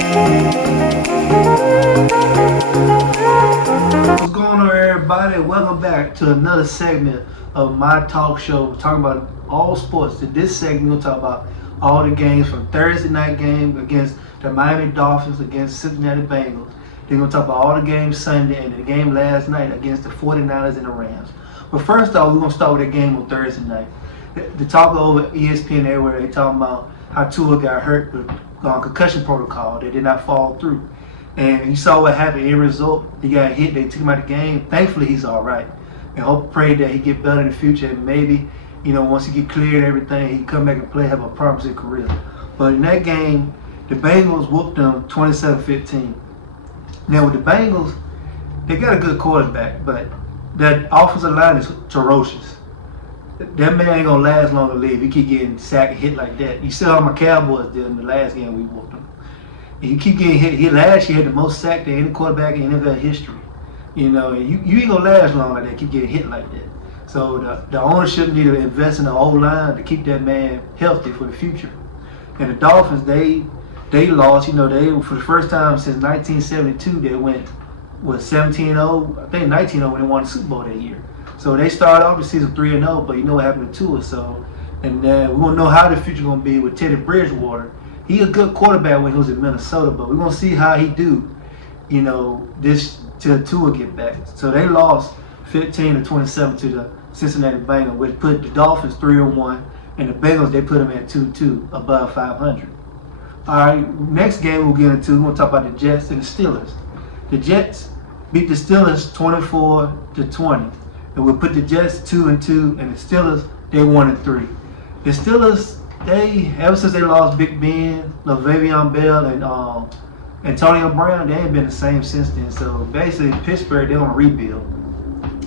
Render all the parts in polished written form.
What's going on, everybody? Welcome back to another segment of my talk show. We're talking about all sports. In this segment, we'll talk about all the games from Thursday night game against the Miami Dolphins against Cincinnati Bengals. Then we'll talk about all the games Sunday and the game last night against the 49ers and the Rams. But first off, we're going to start with the game on Thursday night. The talk over ESPN everywhere, they talking about how Tua got hurt with concussion protocol. They did not follow through. And you saw what happened. In result, he got hit. They took him out of the game. Thankfully, he's all right. And pray that he get better in the future. And maybe, once he get cleared and everything, he can come back and play, have a promising career. But in that game, the Bengals whooped them 27-15. Now, with the Bengals, they got a good quarterback, but that offensive line is ferocious. That man ain't going to last long to live. He keep getting sacked and hit like that. You saw how my Cowboys did in the last game we whooped them. And you keep getting hit. He last year had the most sacked of any quarterback in NFL history. You ain't gonna last long like that. Keep getting hit like that. So the ownership need to invest in the O-line to keep that man healthy for the future. And the Dolphins, they lost. They for the first time since 1972 they went 17-0. I think 19-0 when they won the Super Bowl that year. So they started off the season 3-0, but you know what happened to Tua. So and we're gonna know how the future gonna be with Teddy Bridgewater. He a good quarterback when he was in Minnesota, but we're going to see how he do, this till Tua get back. So they lost 15-27 to the Cincinnati Bengals, which put the Dolphins 3-1, and the Bengals, they put them at 2-2, above 500. All right, next game we'll get into, we're going to talk about the Jets and the Steelers. The Jets beat the Steelers 24-20, and we'll put the Jets 2-2, and the Steelers, they 1-3. The Steelers, ever since they lost Big Ben, Le'Veon Bell, and Antonio Brown, they ain't been the same since then. So basically, Pittsburgh, they're on a rebuild.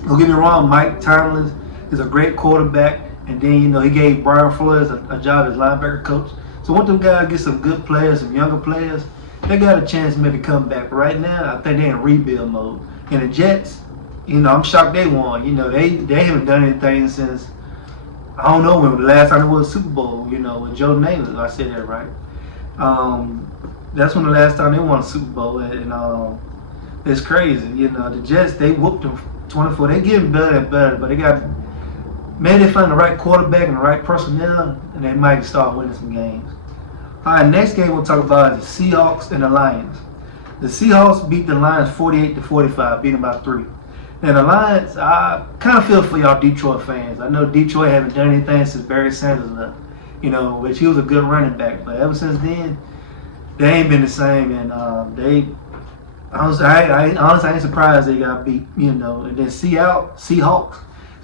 Don't get me wrong, Mike Tomlin is a great quarterback, and then he gave Brian Flores a job as linebacker coach. So once them guys get some good players, some younger players, they got a chance to maybe come back. But right now, I think they're in rebuild mode. And the Jets, I'm shocked they won. They haven't done anything since. I don't know when the last time it was a Super Bowl, with Joe Namath. I said that right. That's when the last time they won a Super Bowl, and it's crazy. The Jets, they whooped them 24. They getting better and better, but maybe they find the right quarterback and the right personnel, and they might start winning some games. All right, next game we'll talk about is the Seahawks and the Lions. The Seahawks beat the Lions 48-45, beat them by 3. And the Lions, I kind of feel for y'all Detroit fans. I know Detroit haven't done anything since Barry Sanders left, which he was a good running back. But ever since then, they ain't been the same. And honestly, I ain't surprised they got beat, And then Seahawks,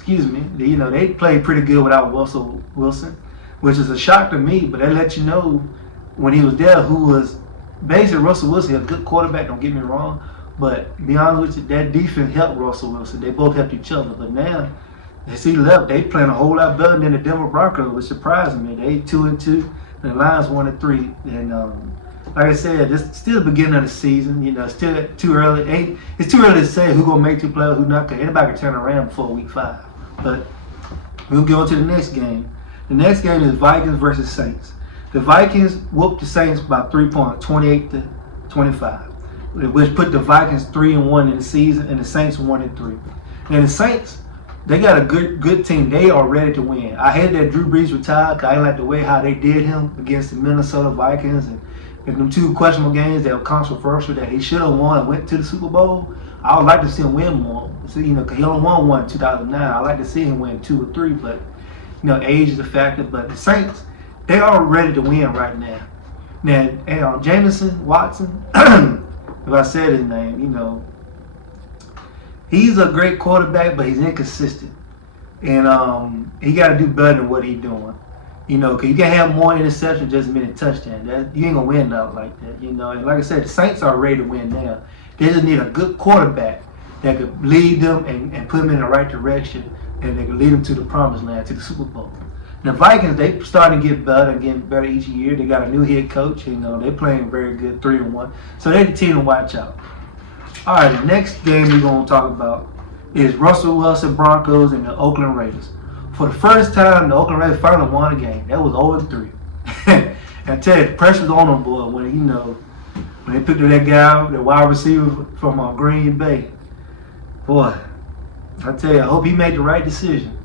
they played pretty good without Russell Wilson, which is a shock to me. But they let you know when he was there who was basically Russell Wilson, a good quarterback, don't get me wrong. But to be honest with you, that defense helped Russell Wilson. They both helped each other. But now, as he left, they playing a whole lot better than the Denver Broncos, which surprised me. They 2-2, and the Lions 1-3. And like I said, it's still the beginning of the season. Still too early. It's too early to say who's gonna make two playoffs, who not. Cause anybody can turn around before week 5. But we'll go on to the next game. The next game is Vikings versus Saints. The Vikings whooped the Saints by 3 points, 28-25. Which put the Vikings 3-1 in the season, and the Saints 1-3. And the Saints, they got a good team. They are ready to win. I hated that Drew Brees retired because I didn't like the way how they did him against the Minnesota Vikings and them 2 questionable games that were controversial that he should have won and went to the Super Bowl. I would like to see him win more. So, because he only won one in 2009. I like to see him win 2 or 3, but age is a factor. But the Saints, they are ready to win right now. Now, Jameson Watson. If I said his name, he's a great quarterback, but he's inconsistent. And he got to do better than what he's doing. Because you can have more interceptions just a minute touchdown. You ain't going to win nothing like that, And like I said, the Saints are ready to win now. They just need a good quarterback that could lead them and put them in the right direction, and they could lead them to the promised land, to the Super Bowl. The Vikings, they starting to get better and getting better each year. They got a new head coach. They're playing very good, 3-1. So they're the team to watch out. All right, the next game we're going to talk about is Russell Wilson Broncos and the Oakland Raiders. For the first time, the Oakland Raiders finally won a game. That was 0-3. And I tell you, the pressure's on them, boy, when, when they picked up that guy, the wide receiver from Green Bay, boy, I tell you, I hope he made the right decision.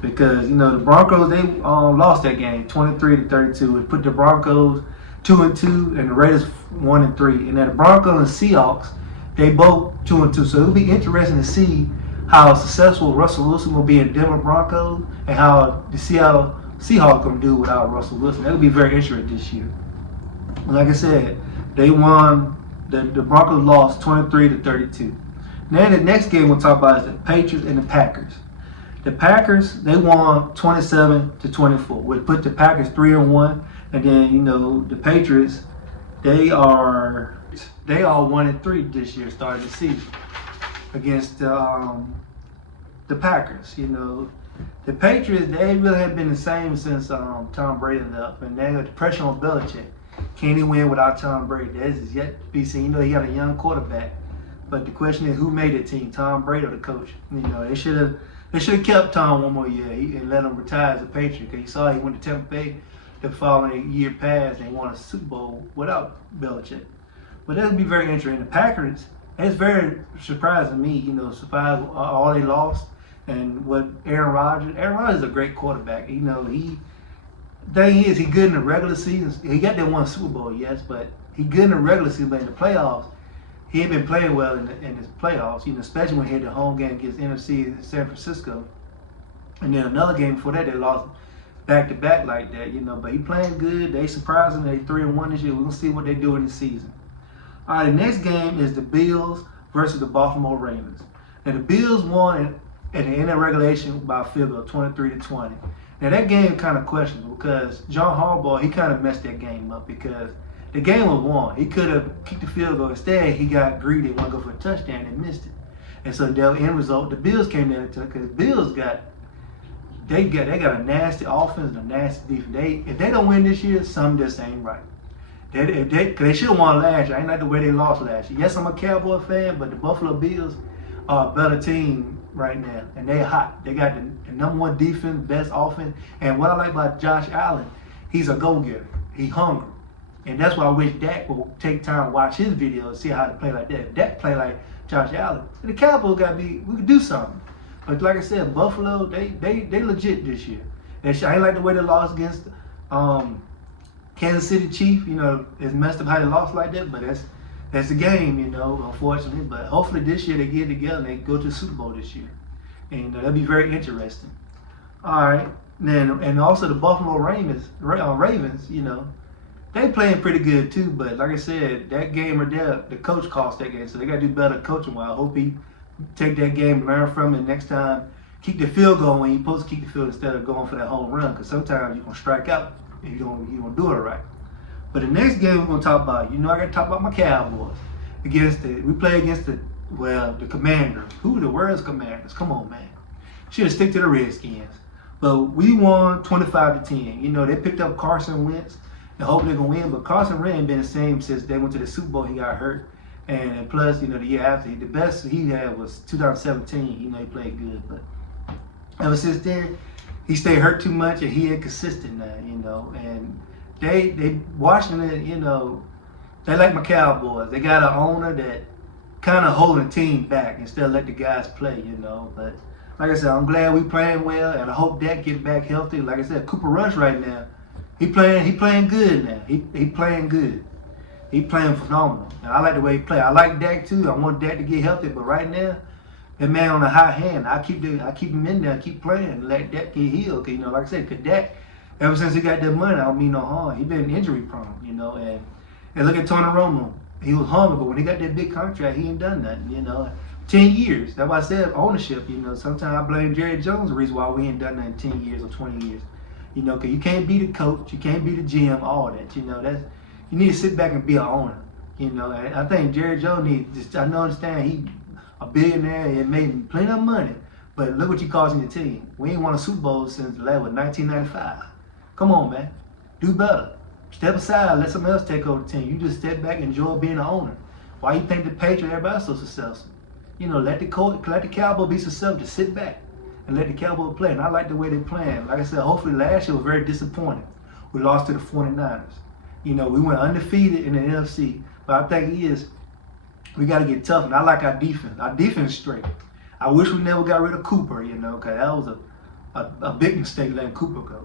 Because, you know, the Broncos, they lost that game 23-32. It put the Broncos 2-2 and the Raiders 1-3. And then the Broncos and Seahawks, they both 2-2. So it'll be interesting to see how successful Russell Wilson will be in Denver Broncos and how the Seattle Seahawks going to do without Russell Wilson. That'll be very interesting this year. Like I said, they won, the Broncos lost 23-32. Now the next game we'll talk about is the Patriots and the Packers. The Packers, they won 27-24, which put the Packers 3-1, and then, you know, the Patriots, they are 1-3 this year, starting the season against the Packers. You know, the Patriots, they really have been the same since Tom Brady left, and they got the pressure on Belichick. Can he win without Tom Brady? That is yet to be seen. You know, he got a young quarterback, but the question is, who made the team, Tom Brady or the coach? You know, they should have kept Tom one more year and let him retire as a Patriot. Because you saw he went to Tampa Bay the following year passed and won a Super Bowl without Belichick. But that would be very interesting. The Packers, it's very surprising to me, you know, surprised all they lost and what Aaron Rodgers is a great quarterback. You know, he good in the regular season. He got that one Super Bowl, yes, but he good in the regular season, but in the playoffs, he ain't been playing well in his playoffs, you know, especially when he had the home game against NFC in San Francisco. And then another game before that, they lost back-to-back like that, you know. But he playing good. They surprising. They 3-1 this year. We're going to see what they do in the season. All right, the next game is the Bills versus the Baltimore Ravens. Now, the Bills won at the end of regulation by a field goal, 23-20. Now, that game kind of questionable because John Harbaugh, he kind of messed that game up because the game was won. He could have kicked the field goal. Instead, he got greedy and wanted to go for a touchdown and missed it. And so the end result, the Bills came down to it because the Bills got a nasty offense and a nasty defense. If they don't win this year, something just ain't right. They should have won last year. I ain't like the way they lost last year. Yes, I'm a Cowboy fan, but the Buffalo Bills are a better team right now, and they're hot. They got the number one defense, best offense, and what I like about Josh Allen, he's a go-getter. He's hungry. And that's why I wish Dak would take time to watch his videos and see how to play like that. If Dak play like Josh Allen, and the Cowboys we could do something. But like I said, Buffalo, they legit this year. I ain't like the way they lost against Kansas City Chiefs. You know, it's messed up how they lost like that, but that's the game, you know, unfortunately. But hopefully this year they get together and they go to the Super Bowl this year. And that'll be very interesting. All right. And also the Buffalo Ravens, you know, they playing pretty good too, but like I said, that game right there, the coach cost that game, so they got to do better coaching. Well, I hope he take that game and learn from it next time. Keep the field going when you're supposed to keep the field instead of going for that home run, because sometimes you're going to strike out and you don't do it right. But the next game we're going to talk about, you know, I got to talk about my Cowboys. We play against the Commanders. Who the world's Commanders? Come on, man. Should stick to the Redskins. But we won 25-10. You know, they picked up Carson Wentz. I hope they're going to win, but Carson Wentz ain't been the same since they went to the Super Bowl. He got hurt. And plus, you know, the year after, the best he had was 2017. You know, he played good. But ever since then, he stayed hurt too much, and he ain't consistent now, you know. And they Washington, you know, they like my Cowboys. They got an owner that kind of holding the team back instead of let the guys play, you know. But like I said, I'm glad we playing well, and I hope Dak get back healthy. Like I said, Cooper Rush right now, he playing good now. He playing good. He playing phenomenal. And I like the way he play. I like Dak too. I want Dak to get healthy, but right now, that man on a hot hand. I keep him in there, keep playing, and let Dak get healed. Cause, you know, like I said, cause Dak, ever since he got that money, I don't mean no harm. He been injury prone, you know. And look at Tony Romo. He was hungry, but when he got that big contract, he ain't done nothing, you know. 10 years. That's why I said ownership, you know. Sometimes I blame Jerry Jones the reason why we ain't done nothing in 10 years or 20 years. You know, because you can't be the coach, you can't be the GM, all that, you know. You need to sit back and be an owner, you know. And I think Jerry Jones needs, I understand he a billionaire, he made plenty of money, but look what you costing your team. We ain't won a Super Bowl since 1995. Come on, man. Do better. Step aside, let somebody else take over the team. You just step back and enjoy being an owner. Why you think the Patriots, everybody's so successful? You know, let the Cowboys be successful. Just sit back and let the Cowboys play. And I like the way they're playing. Like I said, hopefully last year was very disappointing. We lost to the 49ers. We went undefeated in the NFC, but I think we got to get tough. And I like our defense. Our defense is straight. I wish we never got rid of Cooper, because that was a big mistake letting Cooper go.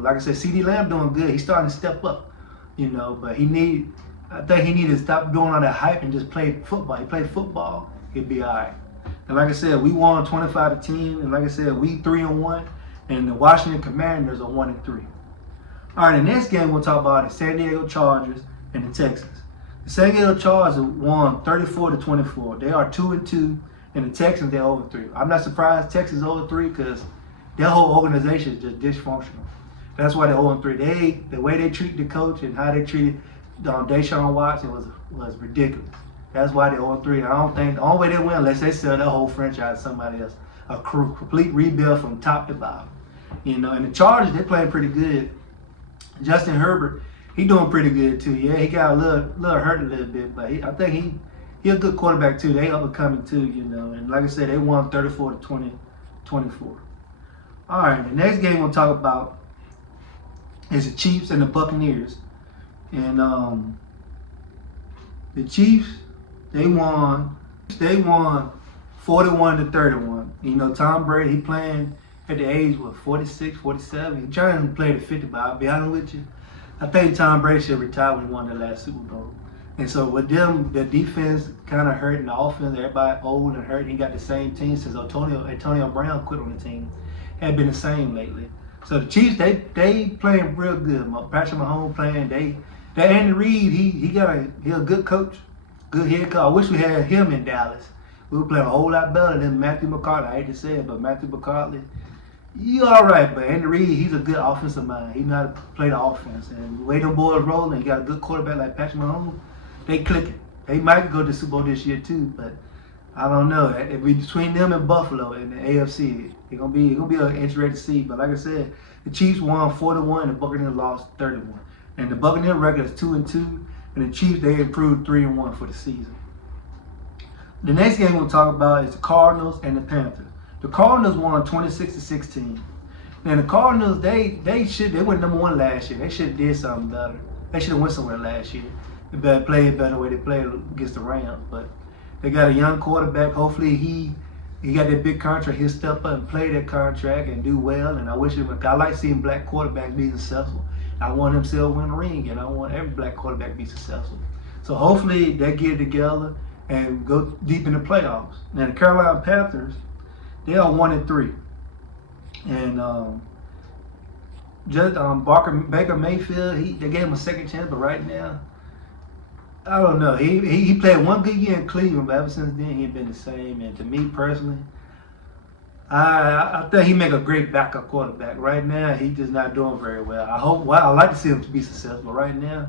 Like I said, CD Lamb doing good. He's starting to step up, but I think he needed to stop doing all that hype and just play football. He played football, he'd be all right. And like I said, we won 25-10, and like I said, we 3-1, and the Washington Commanders are 1-3. All right, the next game we'll talk about is San Diego Chargers and the Texans. The San Diego Chargers won 34-24. They are 2-2, and the Texans they're 0-3. I'm not surprised Texans 0-3 because their whole organization is just dysfunctional. That's why they're 0-3. The way they treat the coach and how they treated Deshaun Watson was ridiculous. That's why they're 0-3. I don't think the only way they win unless they sell their whole franchise to somebody else. A complete rebuild from top to bottom. And the Chargers, they're playing pretty good. Justin Herbert, he doing pretty good too. Yeah, he got a little hurt a little bit, but I think he a good quarterback too. They up and coming too, And like I said, they won 34-24. All right, the next game we'll talk about is the Chiefs and the Buccaneers. And the Chiefs, they won 41-31. Tom Brady, he playing at the age, 46, 47. He trying to play to 50, but I'll be honest with you, I think Tom Brady should retire when he won the last Super Bowl. And so with them, the defense kind of hurt and the offense, everybody old and hurt. He got the same team since Antonio Brown quit on the team. Had been the same lately. So the Chiefs, they playing real good. Patrick Mahomes playing. That Andy Reid, he a good coach, good head coach. I wish we had him in Dallas. We would play a whole lot better than Matthew McCarthy. I hate to say it, but Matthew McCarthy, you all right, but Andy Reid, he's a good offensive mind. He know how to play the offense. And the way them boys rolling, you got a good quarterback like Patrick Mahomes, they clicking. They might go to the Super Bowl this year too, but I don't know. Between them and Buffalo in the AFC, it's gonna be an interesting to see. But like I said, the Chiefs won 4-1, and the Buccaneers lost 31. And the Buccaneers record is 2-2, and the Chiefs they improved 3-1 for the season. The next game we'll talk about is the Cardinals and the Panthers. The Cardinals won 26-16. Now the Cardinals, they went number 1 last year. They should have did something better. They should have went somewhere last year. They played better way they played against the Rams. But they got a young quarterback. Hopefully he got that big contract. He'll step up and play that contract and do well. And I like seeing black quarterbacks be successful. I want him to win a ring, and I want every black quarterback to be successful. So hopefully they get it together and go deep in the playoffs. Now the Carolina Panthers, they are 1-3, and Baker Mayfield, they gave him a second chance, but right now, I don't know. He played one good year in Cleveland, but ever since then he ain't been the same. And to me personally, I think he make a great backup quarterback. Right now, he's just not doing very well. I like to see him to be successful. Right now,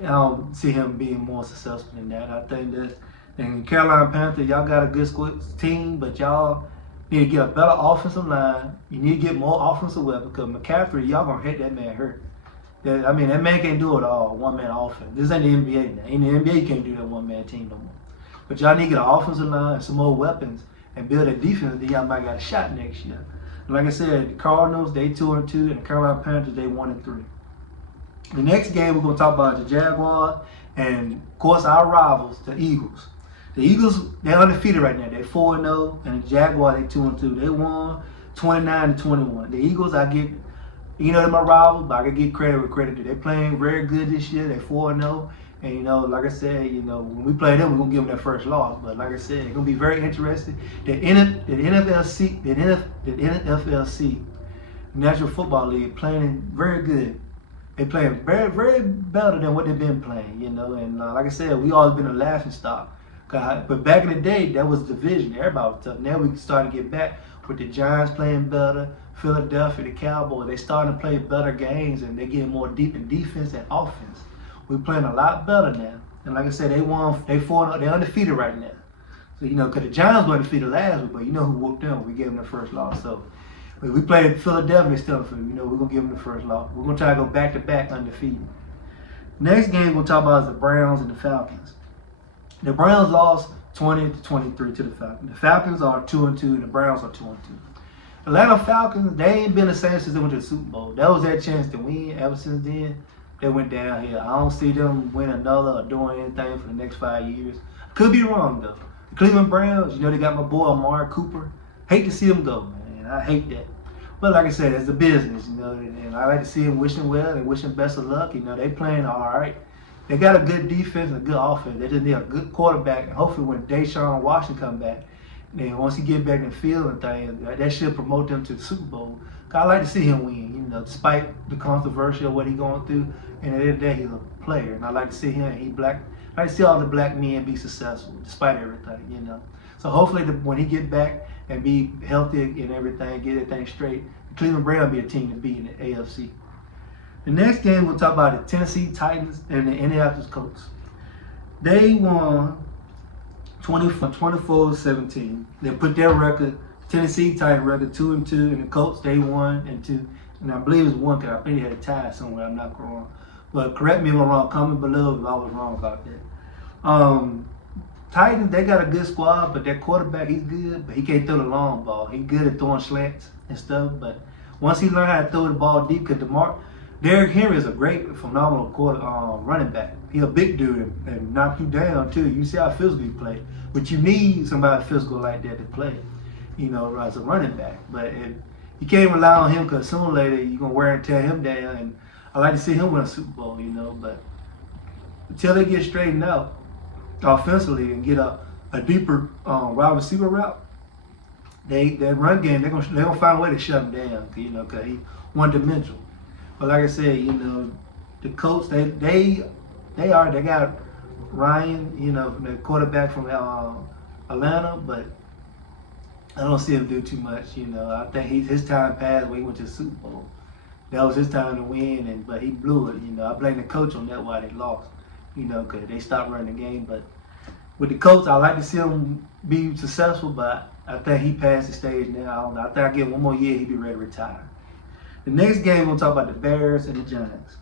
I don't see him being more successful than that. I think that in Carolina Panthers, y'all got a good team, but y'all need to get a better offensive line. You need to get more offensive weapons because McCaffrey, y'all gonna hit that man hurt. That man can't do it all, one-man offense. This ain't the NBA now. In the NBA, you can't do that one-man team no more. But y'all need to get an offensive line and some more weapons and build a defense, then y'all might got a shot next year. And like I said, the Cardinals, they 2-2, and the Carolina Panthers, they 1-3. The next game we're going to talk about is the Jaguars and, of course, our rivals, the Eagles. The Eagles, they're undefeated right now. They're 4-0, and the Jaguars, they 2-2. They won 29-21. The Eagles, they're my rivals, but I can get credit where credit due. They're playing very good this year. They're 4-0. And, like I said, when we play them, we're going to give them their first loss. But like I said, it's going to be very interesting. The NFLC, National Football League, playing very good. They're playing very, very better than what they've been playing, And like I said, we always been a laughing stock. But back in the day, that was division. Everybody was tough. Now we starting to get back with the Giants playing better, Philadelphia, the Cowboys. They starting to play better games, and they're getting more deep in defense and offense. We're playing a lot better now. And like I said, they're undefeated right now. So, because the Giants were undefeated last week, but who whooped them? We gave them the first loss. So, we played Philadelphia, they still undefeated. We're going to give them the first loss. We're going to try to go back-to-back undefeated. Next game we'll talk about is the Browns and the Falcons. The Browns lost 20-23 to the Falcons. The Falcons are 2-2, and the Browns are 2-2. Atlanta Falcons, they ain't been the same since they went to the Super Bowl. That was their chance to win. Ever since then, they went downhill. I don't see them winning another or doing anything for the next 5 years. Could be wrong though. The Cleveland Browns, they got my boy Amari Cooper. Hate to see him go, man. I hate that. But like I said, it's a business, and I like to see him wishing well and wishing best of luck. They playing all right. They got a good defense and a good offense. They just need a good quarterback. And hopefully when Deshaun Watson come back, then once he get back in the field and things, that should promote them to the Super Bowl. I like to see him win, despite the controversy of what he's going through. And at the end of the day, he's a player, and I like to see him. He black. I like to see all the black men be successful despite everything, So hopefully when he get back and be healthy and everything, get everything straight, the Cleveland Browns be a team to beat in the AFC. The next game we'll talk about the Tennessee Titans and the Indianapolis Colts. They won 24-17. They put their record, Tennessee Titans record 2-2, and the Colts they 1-2. And I believe it's 1 because I think they had a tie somewhere. I'm not wrong, but correct me if I'm wrong. Comment below if I was wrong about that. Titans, they got a good squad, but their quarterback, he's good, but he can't throw the long ball. He's good at throwing slants and stuff, but once he learned how to throw the ball deep, because Derrick Henry is a great, phenomenal running back. He's a big dude and knock you down too. You see how physical he play, but you need somebody physical like that to play, as a running back. But you can't rely on him because sooner or later you're gonna wear and tear him down. And I like to see him win a Super Bowl, but until they get straightened out offensively and get a deeper wide receiver route, that run game they're gonna find a way to shut him down, because he's one dimensional. But like I said, the Colts they got Ryan, the quarterback from Atlanta, but I don't see him do too much. I think his time passed when he went to the Super Bowl. That was his time to win, but he blew it. I blame the coach on that why they lost. Because they stopped running the game. But with the Colts, I like to see him be successful, but I think he passed the stage now. I don't know. I think I get one more year, he'd be ready to retire. The next game, we'll talk about the Bears and the Giants.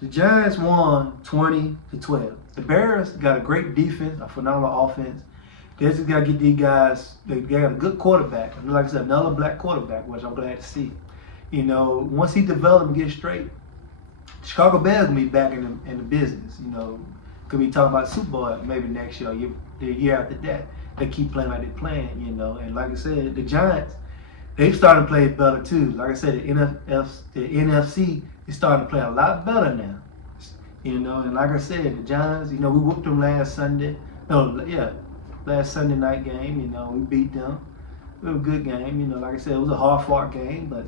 The Giants won 20-12. The Bears got a great defense, a phenomenal offense. They just got to get these guys, they got a good quarterback. And like I said, another black quarterback, which I'm glad to see. Once he develops and gets straight, Chicago Bears will be back in the business. Could be talking about Super Bowl maybe next year, the year after that. They keep playing like they're playing, And like I said, the Giants, they've started to play better too. Like I said, the NFC is starting to play a lot better now. And like I said, the Giants, we whooped them last Sunday night game. We beat them. It was a good game. Like I said, it was a hard-fought game, but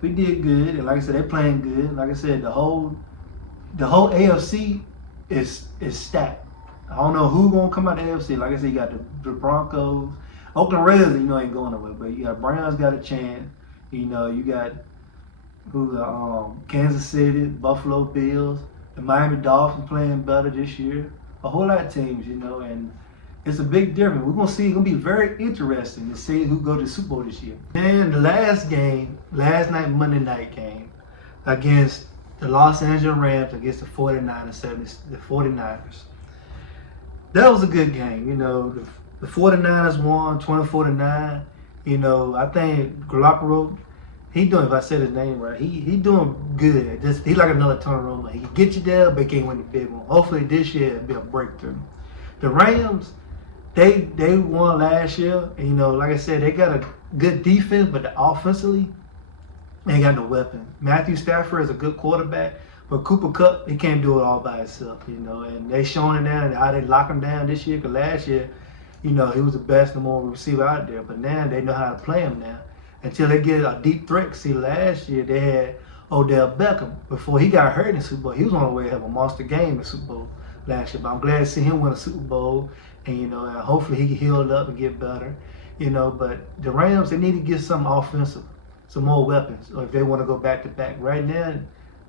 we did good. And like I said, they're playing good. Like I said, the whole AFC is stacked. I don't know who's gonna come out of the AFC. Like I said, you got the Broncos. Oakland Raiders, ain't going nowhere, but you got Browns got a chance. You got Kansas City, Buffalo Bills, the Miami Dolphins playing better this year. A whole lot of teams, and it's a big difference. We're gonna see. It's gonna be very interesting to see who go to the Super Bowl this year. And the last night Monday night game against the Los Angeles Rams against the 49ers. That was a good game. The 49ers won 24-9. I think Garoppolo, he doing, if I said his name right, he doing good. He like another turnaround. He can get you there, but he can't win the big one. Hopefully this year it'll be a breakthrough. The Rams, they won last year. And, like I said, they got a good defense, but offensively, they ain't got no weapon. Matthew Stafford is a good quarterback, but Cooper Kupp, he can't do it all by himself, And they showing it now how they lock him down this year, because last year, he was the best number one receiver out there. But now they know how to play him now. Until they get a deep threat. See, last year they had Odell Beckham. Before he got hurt in the Super Bowl, he was on the way to have a monster game in the Super Bowl last year. But I'm glad to see him win a Super Bowl. And, and hopefully he can heal up and get better. But the Rams, they need to get some offensive, some more weapons, or if they want to go back-to-back. Right now,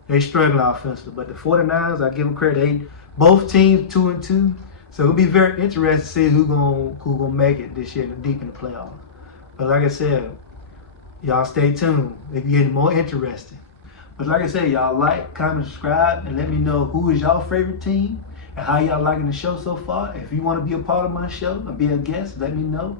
they struggling offensively. But the 49ers, I give them credit. Both teams 2-2. So it'll be very interesting to see who gonna make it this year deep in the playoffs. But like I said, y'all stay tuned. It's getting more interesting. But like I said, y'all like, comment, subscribe, and let me know who is y'all favorite team and how y'all liking the show so far. If you want to be a part of my show and be a guest, let me know.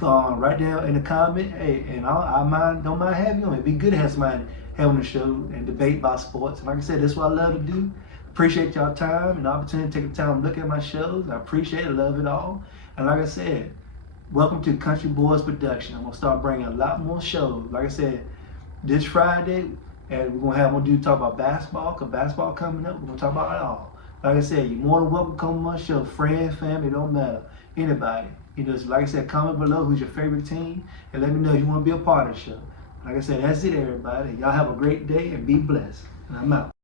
Right there in the comment. Hey, and I don't mind having you on. It'd be good to have somebody having a show and debate about sports. And like I said, that's what I love to do. Appreciate y'all time and the opportunity to take the time to look at my shows. I appreciate it, love it all. And like I said, welcome to Country Boys Production. I'm gonna start bringing a lot more shows. Like I said, this Friday, and we're gonna talk about basketball, cause basketball coming up. We're gonna talk about it all. Like I said, you're more than welcome to come on my show. Friends, family, it don't matter. Anybody. Like I said, comment below who's your favorite team and let me know if you want to be a part of the show. Like I said, that's it, everybody. Y'all have a great day and be blessed. And I'm out.